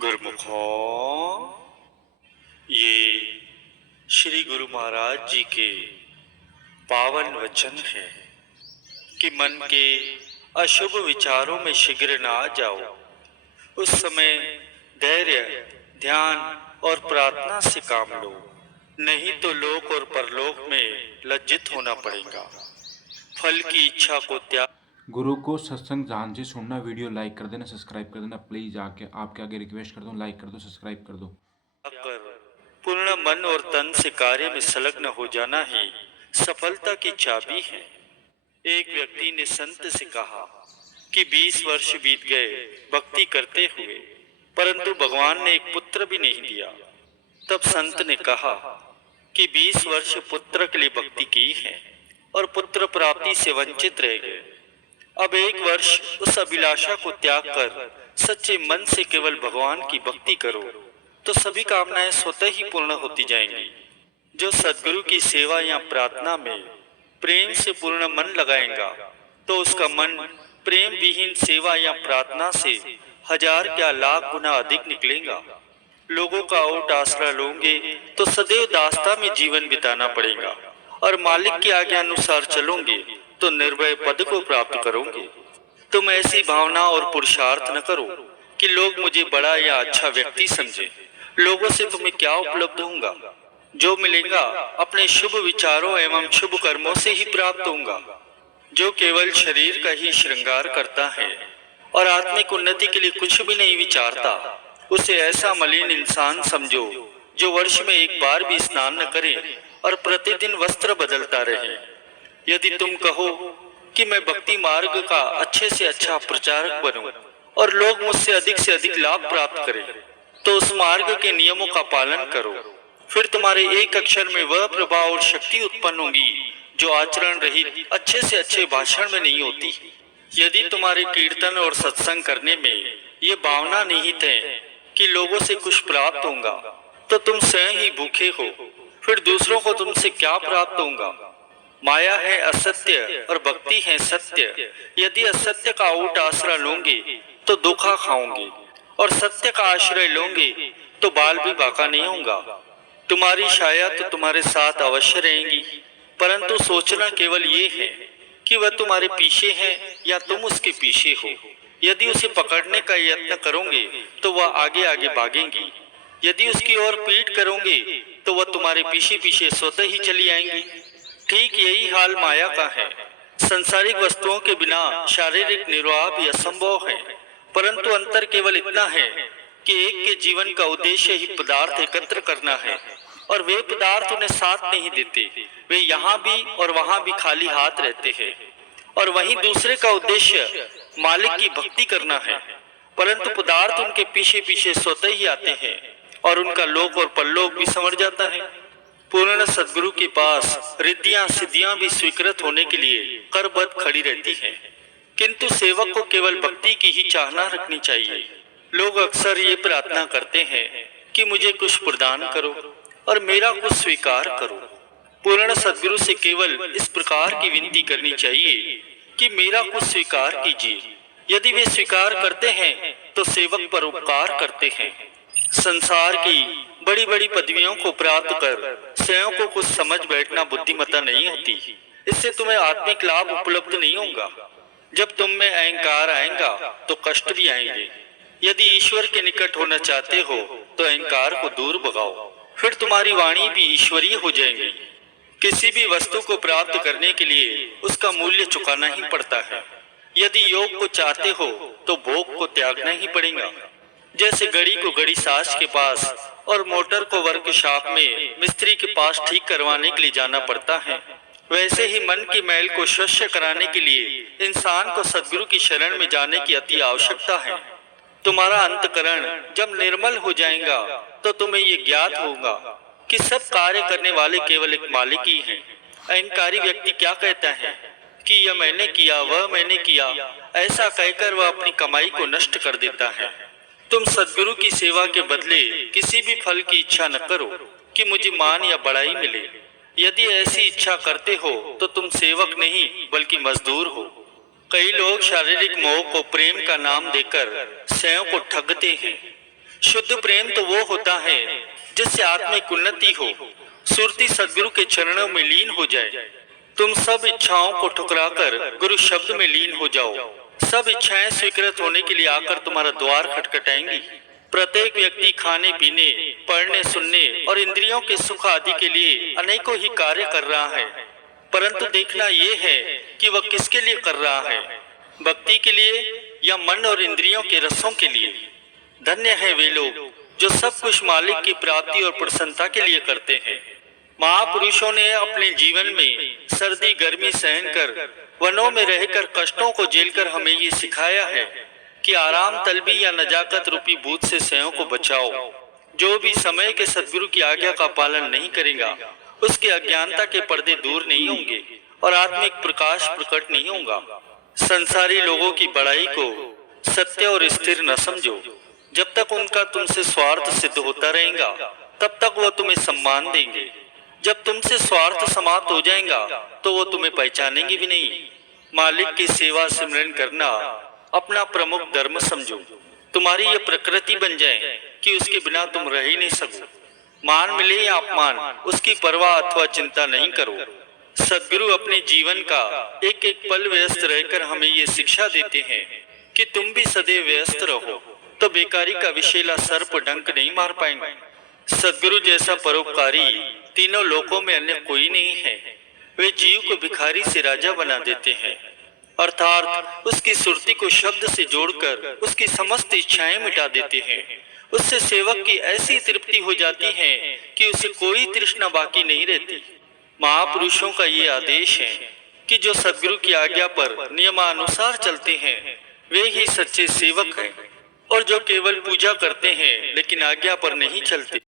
गुरुमुखों, ये श्री गुरु महाराज जी के पावन वचन है कि मन के अशुभ विचारों में शीघ्र ना आ जाओ। उस समय धैर्य, ध्यान और प्रार्थना से काम लो, नहीं तो लोक और परलोक में लज्जित होना पड़ेगा। फल की इच्छा को त्याग गुरु को सत्संग ध्यान से सुनना। वीडियो लाइक कर देना, सब्सक्राइब कर देना प्लीज। आपके आगे रिक्वेस्ट कर दो, लाइक कर दो, सब्सक्राइब कर दो। कर पूर्ण मन और तन से कार्य में संलग्न हो जाना ही सफलता की चाबी है। एक व्यक्ति ने संत से कहा कि 20 वर्ष बीत गए भक्ति करते हुए, परंतु भगवान ने एक पुत्र भी नहीं दिया। तब संत ने कहा कि 20 वर्ष पुत्र के लिए भक्ति की है और पुत्र प्राप्ति से वंचित रह गए। अब 1 वर्ष उस अभिलाषा को त्याग कर सच्चे मन से केवल भगवान की भक्ति करो तो सभी कामनाएं स्वतः ही पूर्ण होती जाएंगी। जो सद्गुरु की सेवा या प्रार्थना में प्रेम से पूर्ण मन लगाएगा तो उसका मन प्रेम विहीन सेवा या प्रार्थना से 1000 क्या लाख गुना अधिक निकलेगा। लोगों का ओट आसरा लोगे तो सदैव दास्ता में जीवन बिताना पड़ेगा और मालिक की आज्ञा अनुसार चलोगे तो निर्भय पद को प्राप्त करोगे। तुम ऐसी भावना और पुरुषार्थ न करो कि लोग मुझे बड़ा या अच्छा व्यक्ति समझे। लोगों से तुम्हें क्या उपलब्ध होगा? जो मिलेगा अपने शुभ विचारों एवं शुभ कर्मों से ही प्राप्त होगा। जो केवल शरीर का ही श्रृंगार करता है और आत्मिक उन्नति के लिए कुछ भी नहीं विचारता, उसे ऐसा मलिन इंसान समझो जो वर्ष में एक बार भी स्नान न करे और प्रतिदिन वस्त्र बदलता रहे। यदि तुम कहो कि मैं भक्ति मार्ग का अच्छे से अच्छा प्रचारक बनूं और लोग मुझसे से अधिक लाभ प्राप्त करें, तो उस मार्ग के नियमों का पालन करो। फिर तुम्हारे एक अक्षर में वह प्रभाव और शक्ति उत्पन्न होगी जो आचरण रहित अच्छे से अच्छे भाषण में नहीं होती। यदि तुम्हारे कीर्तन और सत्संग करने में ये भावना निहित है कि लोगों से कुछ प्राप्त होगा, तो तुम स्वयं ही भूखे हो, फिर दूसरों को तुमसे क्या प्राप्त होगा? माया है असत्य और भक्ति है सत्य। यदि असत्य का ऊट आश्रय लोगे तो धोखा खाओगे और सत्य का आश्रय लोगे तो बाल भी बाका नहीं होगा। तुम्हारी छाया तो तुम्हारे साथ अवश्य रहेगी, परंतु सोचना केवल ये है कि वह तुम्हारे पीछे है या तुम उसके पीछे हो। यदि उसे पकड़ने का यत्न करोगे तो वह आगे आगे भागेंगी, यदि उसकी ओर पीठ करोगे तो वह तुम्हारे पीछे पीछे स्वतः ही चली आएंगी। ठीक यही हाल माया का है। संसारिक वस्तुओं के बिना शारीरिक निर्वाह भी असंभव है, परंतु अंतर केवल इतना है कि एक के जीवन का उद्देश्य ही पदार्थ एकत्र करना है और वे पदार्थ उन्हें साथ नहीं देते। वे यहाँ भी और वहाँ भी खाली हाथ रहते हैं। और वहीं दूसरे का उद्देश्य मालिक की भक्ति करना है, परंतु पदार्थ उनके पीछे पीछे स्वतः ही आते हैं और उनका लोक और परलोक भी संवर जाता है। पूर्ण सद्गुरु के पास रिद्धियां सिद्धियां भी स्वीकृत होने के लिए करबद्ध खड़ी रहती हैं, किंतु सेवक को केवल भक्ति की ही चाहना रखनी चाहिए। लोग अक्सर ये प्रार्थना करते हैं कि मुझे कुछ प्रदान करो और मेरा कुछ स्वीकार करो। पूर्ण सद्गुरु से केवल इस प्रकार की विनती करनी चाहिए कि मेरा कुछ स्वीकार कीजिए। यदि वे स्वीकार करते हैं तो सेवक पर उपकार करते हैं। संसार की बड़ी बड़ी पदवियों को प्राप्त कर स्वयं को कुछ समझ बैठना बुद्धिमत्ता नहीं होती। इससे तुम्हें आत्मिक लाभ उपलब्ध नहीं होगा। जब तुम में अहंकार आएगा तो कष्ट भी आएंगे। यदि ईश्वर के निकट होना चाहते हो तो अहंकार को दूर भगाओ, फिर तुम्हारी वाणी भी ईश्वरीय हो जाएगी। किसी भी वस्तु को प्राप्त करने के लिए उसका मूल्य चुकाना ही पड़ता है। यदि योग को चाहते हो तो भोग को त्यागना ही पड़ेगा। जैसे घड़ी को घड़ी साज के पास और मोटर को वर्कशॉप में मिस्त्री के पास ठीक करवाने के लिए जाना पड़ता है, वैसे ही मन की मैल को स्वच्छ कराने के लिए इंसान को सद्गुरु की शरण में जाने की अति आवश्यकता है। तुम्हारा अंतकरण जब निर्मल हो जाएगा तो तुम्हें ये ज्ञात होगा कि सब कार्य करने वाले केवल एक मालिक ही हैं। अहंकारी व्यक्ति क्या कहता है कि यह मैंने किया, वह मैंने किया, ऐसा कहकर वह अपनी कमाई को नष्ट कर देता है। तुम सद्गुरु की सेवा के बदले किसी भी फल की इच्छा न करो कि मुझे मान या बड़ाई मिले। यदि ऐसी इच्छा करते हो तो तुम सेवक नहीं बल्कि मजदूर हो। कई लोग शारीरिक मोह को प्रेम का नाम देकर स्वयं को ठगते हैं। शुद्ध प्रेम तो वो होता है जिससे आत्मिक उन्नति हो, सुरती सदगुरु के चरणों में लीन हो जाए। तुम सब इच्छाओं को ठुकराकर गुरु शब्द में लीन हो जाओ। सब इच्छाएं स्वीकृत होने के लिए आकर तुम्हारा द्वार खटखटाएंगी। प्रत्येक व्यक्ति खाने पीने, पढ़ने सुनने और इंद्रियों के सुख आदि के लिए अनेकों ही कार्य कर रहा है, परंतु देखना ये है कि वह किसके लिए कर रहा है, भक्ति के लिए या मन और इंद्रियों के रसों के लिए। धन्य है वे लोग जो सब कुछ मालिक की प्राप्ति और प्रसन्नता के लिए करते हैं। महापुरुषों ने अपने जीवन में सर्दी गर्मी सहन कर, वनों में रहकर कष्टों को झेलकर हमें ये सिखाया है कि आराम तलबी या नजाकत रूपी भूत से स्वयं को बचाओ। जो भी समय के सदगुरु की आज्ञा का पालन नहीं करेगा, उसके अज्ञानता के पर्दे दूर नहीं होंगे और आत्मिक प्रकाश प्रकट नहीं होगा। संसारी लोगों की बड़ाई को सत्य और स्थिर न समझो। जब तक उनका तुमसे स्वार्थ सिद्ध होता रहेगा, तब तक वो तुम्हें सम्मान देंगे। जब तुमसे स्वार्थ समाप्त हो जाएगा तो वो तुम्हें पहचानेंगे भी नहीं। मालिक की सेवा सिमरन करना अपना प्रमुख धर्म समझो। तुम्हारी ये प्रकृति बन जाए कि उसके बिना तुम रह ही नहीं सको। मान मिले या अपमान, उसकी परवाह अथवा चिंता नहीं करो। सदगुरु अपने जीवन का एक एक पल व्यस्त रहकर हमें ये शिक्षा देते हैं कि तुम भी सदैव व्यस्त रहो, तो बेकारी का विषैला सर्प डंक नहीं मार पाएंगे। सदगुरु जैसा परोपकारी तीनों लोकों में अन्य कोई नहीं है। वे जीव को भिखारी से राजा बना देते हैं, अर्थात उसकी सुरती को शब्द से जोड़कर उसकी समस्त इच्छाएं मिटा देते हैं। उससे सेवक की ऐसी तृप्ति हो जाती है कि उसे कोई तृष्णा बाकी नहीं रहती। महापुरुषों का ये आदेश है कि जो सदगुरु की आज्ञा पर नियमानुसार चलते हैं वे ही सच्चे सेवक हैं, और जो केवल पूजा करते हैं लेकिन आज्ञा पर नहीं चलते